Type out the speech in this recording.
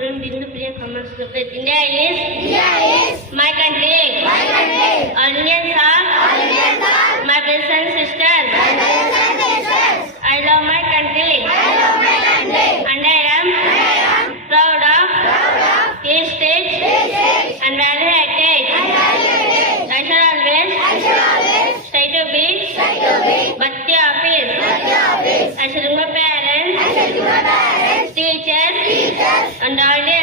children, Bindu Priya comments to that India is my country. All Indians are my brothers and sisters. I love my country. And I am proud of heritage and value heritage. I shall always try to be Bhakti office. I shall do my parents, teachers, and all